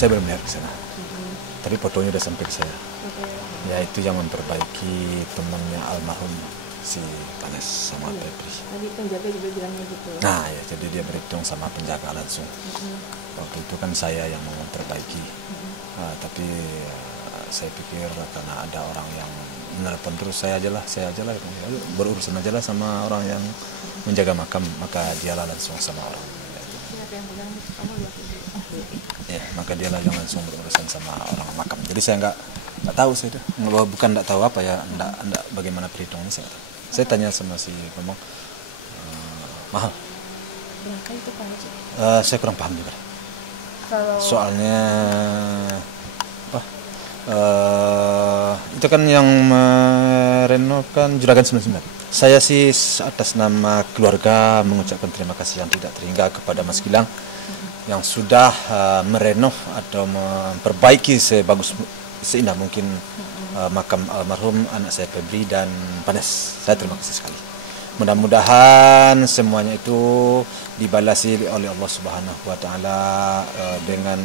Saya belum lihat ke sana. Tapi fotonya udah sampai ke saya. Ya itu yang memperbaiki temannya almarhum si Panes sama Febri. Tadi penjaga juga bilangnya gitu. Nah ya, jadi dia berhitung sama penjaga langsung. Waktu itu kan saya yang mau memperbaiki. Tapi saya pikir karena ada orang yang menelepon terus, saya aja lah, berurusan aja lah sama orang yang menjaga makam, maka dialah langsung sama orang. Siapa yang pegang itu? Kamu lihat itu. Ya, maka dialah yang langsung berurusan sama orang makam. Jadi saya nggak tahu saya itu, bukan nggak tahu apa ya, nggak bagaimana perhitungannya saya. Saya tanya sama si ngomong mahal. Berapa itu Pak Haji? Saya kurang paham juga. Kalau Soalnya itu kan yang merenovkan Juragan 99. Saya sih atas nama keluarga mengucapkan terima kasih yang tidak terhingga kepada Mas Gilang yang sudah merenov atau memperbaiki seindah mungkin makam almarhum anak saya Febri dan Panes. Saya terima kasih sekali. Mudah-mudahan semuanya itu dibalasi oleh Allah Subhanahu wa taala dengan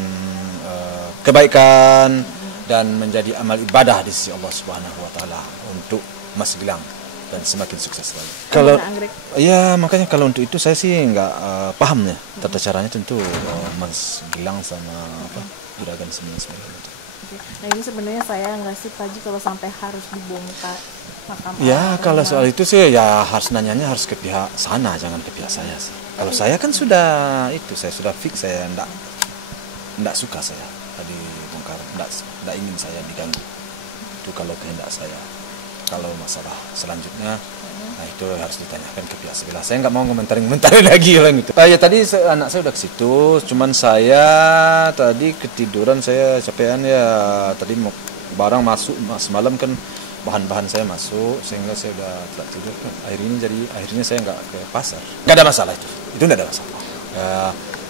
kebaikan dan menjadi amal ibadah di sisi Allah Subhanahu wa taala untuk Mas Gilang dan semakin sukses lagi. Kalau ya makanya kalau untuk itu saya sih nggak paham ya tata caranya, tentu Mas Gilang sama Juragan 99 itu. Nah ini sebenarnya saya nggak sih Pak Haji kalau sampai harus dibongkar makam. Ya kalau soal itu sih ya harus nanyanya harus ke pihak sana, jangan ke pihak saya sih. Kalau saya kan saya sudah fix, saya ndak suka saya dibongkar, ndak ingin saya diganggu. Itu kalau kehendak saya. Kalau masalah selanjutnya, nah itu harus ditanyakan ke pihak sebelah. Saya nggak mau ngomentarin lagi lah gitu. Ya tadi anak saya udah ke situ, cuman saya tadi ketiduran, saya capean ya. Tadi mau barang masuk semalam kan, bahan-bahan saya masuk sehingga saya udah telat tidur. Akhirnya saya nggak ke pasar. Nggak ada masalah itu nggak ada masalah.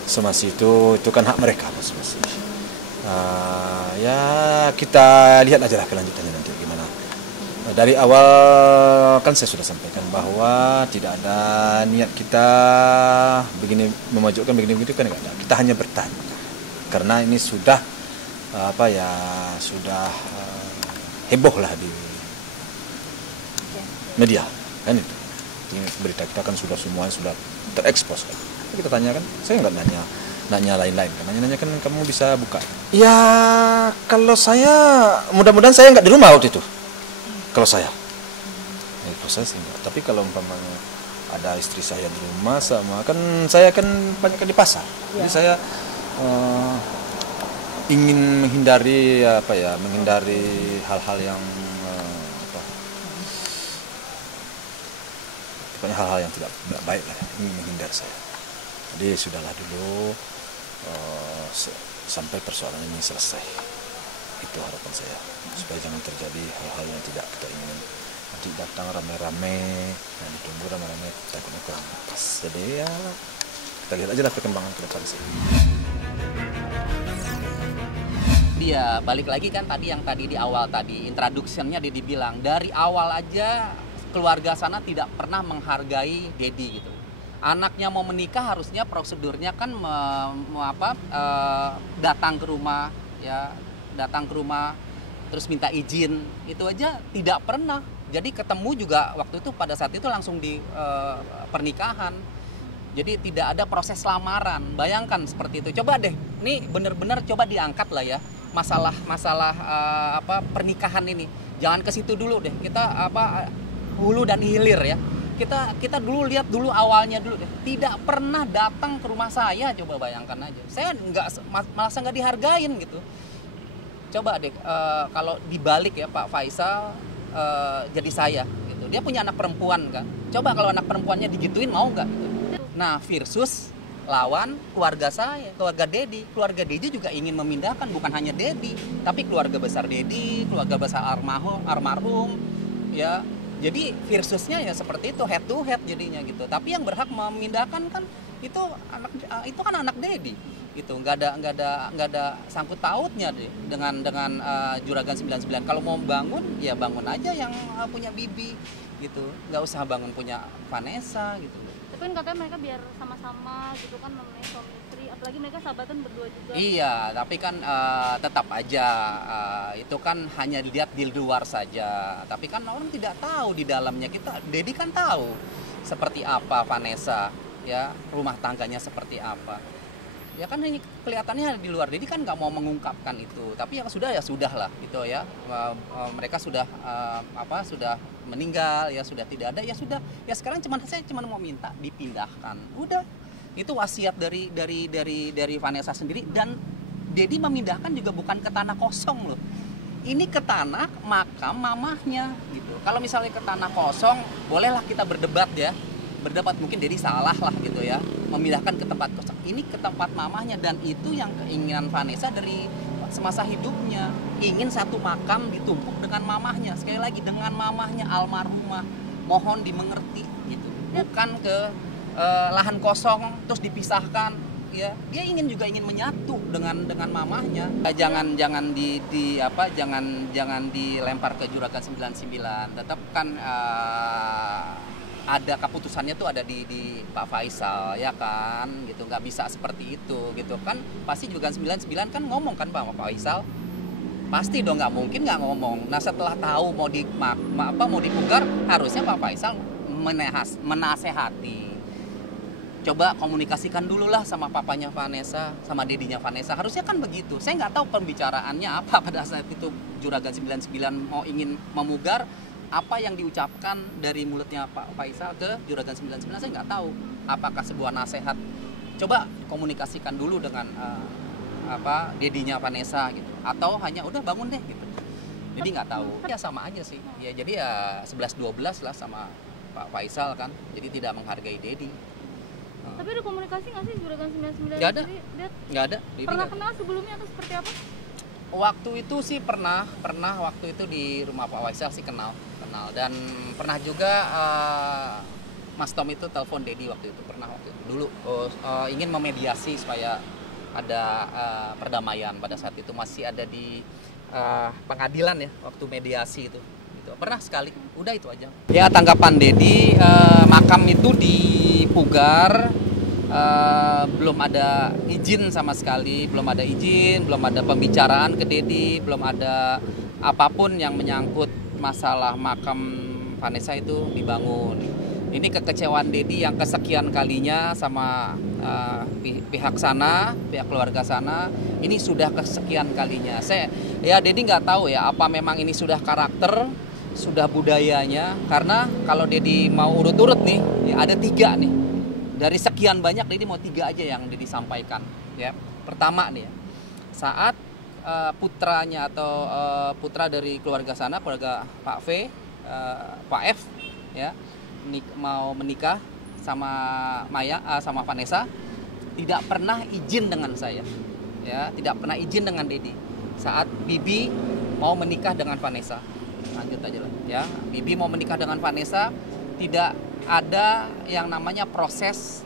Somasi itu kan hak mereka masing-masing. Ya kita lihat aja lah kelanjutannya nanti gimana. Dari awal kan saya sudah sampaikan bahwa tidak ada niat kita memojokkan begini kan enggak ada. Kita hanya bertanya karena ini sudah sudah heboh lah di media kan itu. Berita kita kan semuanya sudah terekspos kan. Kita tanya kan, saya nggak nanya lain-lain kan, nanya kan kamu bisa buka. Ya kalau saya mudah-mudahan saya nggak di rumah waktu itu. Kalau saya sih enggak. Tapi kalau umpamanya ada istri saya di rumah sama kan saya kan banyak di pasar. Ya. Jadi saya ingin menghindari hal-hal yang pokoknya hal-hal yang tidak baik lah. Ini menghindar saya. Jadi sudahlah dulu sampai persoalan ini selesai. Itu harapan saya, supaya jangan terjadi hal-hal yang tidak kita ingin. Nanti datang rame-rame, dan ditunggu rame-rame, takutnya kurang pas. Jadi ya kita lihat aja lah perkembangan ke depan sih. Dia balik lagi kan yang tadi di awal tadi introduction-nya dia dibilang dari awal aja keluarga sana tidak pernah menghargai Dedi gitu. Anaknya mau menikah harusnya prosedurnya kan datang ke rumah ya. Datang ke rumah terus minta izin, itu aja tidak pernah. Jadi ketemu juga waktu itu pada saat itu langsung di pernikahan. Jadi tidak ada proses lamaran. Bayangkan seperti itu. Coba deh, ini benar-benar coba diangkat lah ya masalah pernikahan ini. Jangan ke situ dulu deh. Kita hulu dan hilir ya. Kita dulu lihat dulu awalnya dulu deh. Tidak pernah datang ke rumah saya, coba bayangkan aja. Saya merasa nggak dihargain gitu. Coba deh kalau dibalik ya Pak Faisal jadi saya gitu. Dia punya anak perempuan kan. Coba kalau anak perempuannya digituin mau nggak gitu. Nah versus lawan keluarga saya, keluarga Dedi. Keluarga Dedi juga ingin memindahkan bukan hanya Dedi, tapi keluarga besar Dedi, keluarga besar almarhum ya. Jadi versusnya ya seperti itu, head to head jadinya gitu. Tapi yang berhak memindahkan kan itu kan anak Dedi. Gitu, nggak ada sangkut pautnya dengan Juragan 99. Kalau mau bangun ya bangun aja yang punya Bibi gitu, nggak usah bangun punya Vanessa gitu. Tapi kan katanya mereka biar sama-sama gitu kan namanya suami istri apalagi mereka sahabatan berdua juga. Iya, tapi kan tetap aja itu kan hanya dilihat di luar saja. Tapi kan orang tidak tahu di dalamnya. Dedi kan tahu seperti apa Vanessa, ya rumah tangganya seperti apa. Ya kan ini kelihatannya di luar. Dedi kan nggak mau mengungkapkan itu. Tapi yang sudah ya sudah lah, gitu ya. Mereka sudah sudah meninggal, ya sudah tidak ada, ya sudah. Ya sekarang saya cuma mau minta dipindahkan. Udah. Itu wasiat dari Vanessa sendiri, dan Dedi memindahkan juga bukan ke tanah kosong loh. Ini ke tanah makam mamahnya gitu. Kalau misalnya ke tanah kosong, bolehlah kita berdebat ya. Berdebat mungkin Dedi salah lah gitu ya. Memindahkan ke tempat kosong. Ini ke tempat mamahnya, dan itu yang keinginan Vanessa dari semasa hidupnya. Ingin satu makam ditumpuk dengan mamahnya. Sekali lagi dengan mamahnya almarhumah. Mohon dimengerti gitu. Bukan ke lahan kosong terus dipisahkan, ya dia juga ingin menyatu dengan mamahnya. Jangan dilempar ke Juragan 99. Tetap kan ada keputusannya tuh ada di Pak Faisal, ya kan gitu. Nggak bisa seperti itu gitu kan. Pasti Juragan 99 kan ngomong kan Pak Faisal, pasti dong, nggak mungkin nggak ngomong. Nah setelah tahu mau dipugar, harusnya Pak Faisal menasehati. Coba komunikasikan dulu lah sama papanya Vanessa, sama dedinya Vanessa. Harusnya kan begitu. Saya nggak tahu pembicaraannya apa pada saat itu Juragan 99 mau ingin memugar. Apa yang diucapkan dari mulutnya Pak Faisal ke Juragan 99 saya nggak tahu. Apakah sebuah nasihat? Coba komunikasikan dulu dengan dedinya Vanessa gitu. Atau hanya udah bangun deh gitu. Jadi nggak tahu. Ya sama aja sih. Ya jadi ya 11-12 lah sama Pak Faisal kan. Jadi tidak menghargai Dedi. Tapi ada komunikasi nggak sih Juragan 99? Nggak ada. Nggak ada. Pernah kenal sebelumnya atau seperti apa? Waktu itu sih pernah waktu itu di rumah Pak Faisal sih kenal, dan pernah juga Mas Tom itu telepon Dedi waktu itu dulu ingin memediasi supaya ada perdamaian. Pada saat itu masih ada di pengadilan ya, waktu mediasi itu pernah sekali. Udah itu aja ya tanggapan Dedi. Makam itu dipugar, belum ada izin sama sekali, belum ada pembicaraan ke Dedi, belum ada apapun yang menyangkut masalah makam Vanessa itu dibangun. Ini kekecewaan Dedi yang kesekian kalinya sama pihak keluarga sana. Ini sudah kesekian kalinya. Dedi nggak tahu ya apa memang ini sudah karakter, sudah budayanya. Karena kalau Dedi mau urut-urut nih, ya ada 3 nih. Dari sekian banyak, Dedi mau 3 aja yang Dedi sampaikan. Ya, pertama nih, saat putranya atau putra dari keluarga sana, keluarga Pak V, Pak F, ya, mau menikah sama sama Vanessa, tidak pernah izin dengan saya, ya, tidak pernah izin dengan Dedi. Saat Bibi mau menikah dengan Vanessa, lanjut aja lah, ya, Bibi mau menikah dengan Vanessa, tidak ada yang namanya proses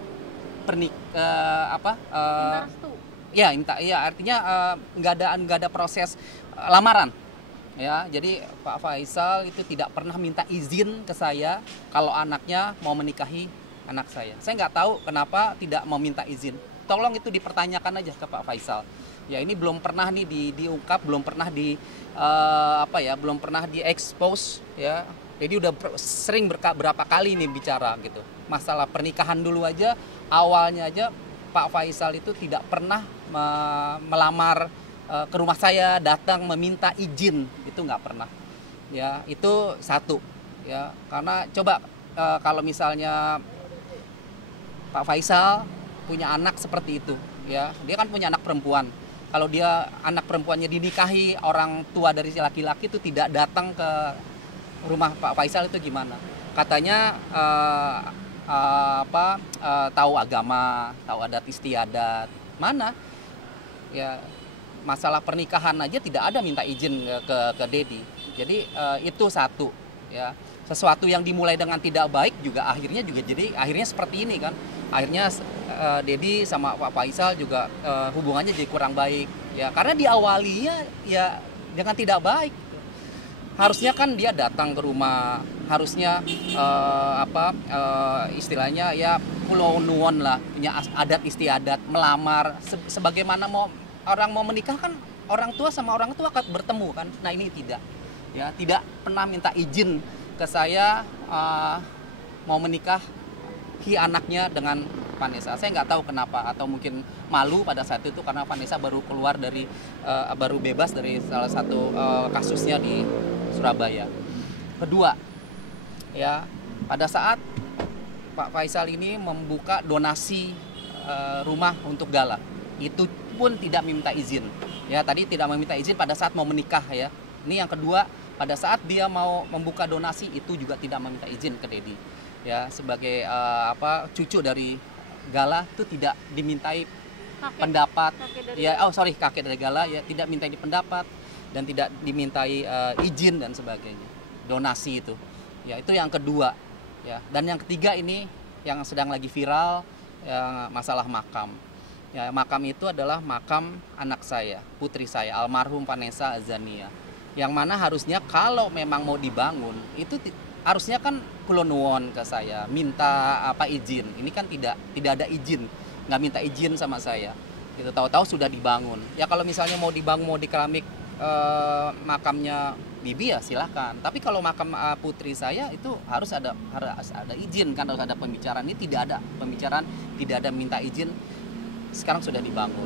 artinya nggak ada proses lamaran, ya. Jadi Pak Faisal itu tidak pernah minta izin ke saya kalau anaknya mau menikahi anak saya. Saya nggak tahu kenapa tidak mau minta izin. Tolong itu dipertanyakan aja ke Pak Faisal. Ya ini belum pernah nih diungkap, belum pernah belum pernah diekspos, ya. Jadi udah sering berapa kali nih bicara gitu. Masalah pernikahan dulu aja, awalnya aja Pak Faisal itu tidak pernah melamar ke rumah saya, datang meminta izin, itu nggak pernah. Ya, itu satu. Ya, karena coba kalau misalnya Pak Faisal punya anak seperti itu, ya, dia kan punya anak perempuan. Kalau dia anak perempuannya dinikahi orang tua dari si laki-laki itu tidak datang ke rumah Pak Faisal, itu gimana? Katanya tahu agama, tahu adat istiadat. Mana? Ya masalah pernikahan aja tidak ada minta izin ke Dedi. Jadi itu satu, ya. Sesuatu yang dimulai dengan tidak baik juga akhirnya seperti ini kan. Akhirnya Dedi sama Pak Faisal juga hubungannya jadi kurang baik, ya. Karena diawalinya ya dengan tidak baik. harusnya kan dia datang ke rumah, harusnya istilahnya ya kulo nuwon lah, punya adat istiadat, melamar sebagaimana orang mau menikah kan orang tua sama orang tua akan bertemu kan. Nah ini tidak, ya tidak pernah minta izin ke saya mau menikahi anaknya dengan Vanessa. Saya nggak tahu kenapa, atau mungkin malu pada saat itu karena Vanessa baru keluar dari baru bebas dari salah satu kasusnya di Surabaya. Kedua, ya pada saat Pak Faisal ini membuka donasi rumah untuk gala, itu pun tidak meminta izin. Ya tadi tidak meminta izin pada saat mau menikah ya. Ini yang kedua, pada saat dia mau membuka donasi itu juga tidak meminta izin ke Dedi. Ya sebagai cucu dari Gala itu tidak dimintai pendapat. Kakek dari Gala ya tidak mintai pendapat dan tidak dimintai izin dan sebagainya. Donasi itu. Ya itu yang kedua ya. Dan yang ketiga ini yang sedang lagi viral ya, masalah makam. Ya, makam itu adalah makam anak saya, putri saya, almarhum Vanessa Azania. Yang mana harusnya kalau memang mau dibangun itu harusnya kan kulonuwon ke saya, minta izin. Ini kan tidak ada izin, nggak minta izin sama saya. Gitu, tahu-tahu sudah dibangun. Ya kalau misalnya mau dibangun, mau di keramik makamnya Bibi ya silakan. Tapi kalau makam putri saya itu harus ada izin kan, harus ada pembicaraan. Ini tidak ada pembicaraan, tidak ada minta izin. Sekarang sudah dibangun.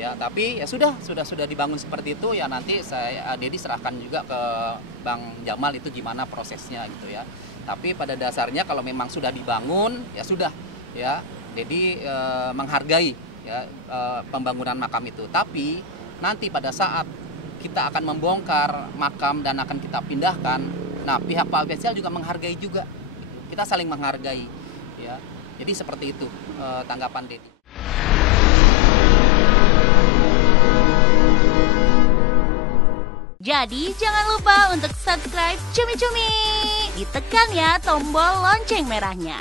Ya, tapi ya sudah dibangun seperti itu ya, nanti Dedi serahkan juga ke Bang Jamal itu gimana prosesnya gitu ya. Tapi pada dasarnya kalau memang sudah dibangun ya sudah ya, Dedi menghargai ya pembangunan makam itu. Tapi nanti pada saat kita akan membongkar makam dan akan kita pindahkan, nah pihak Pak Faisal juga menghargai juga. Kita saling menghargai ya. Jadi seperti itu tanggapan Dedi. Jadi jangan lupa untuk subscribe Cumi Cumi. Ditekan ya tombol lonceng merahnya.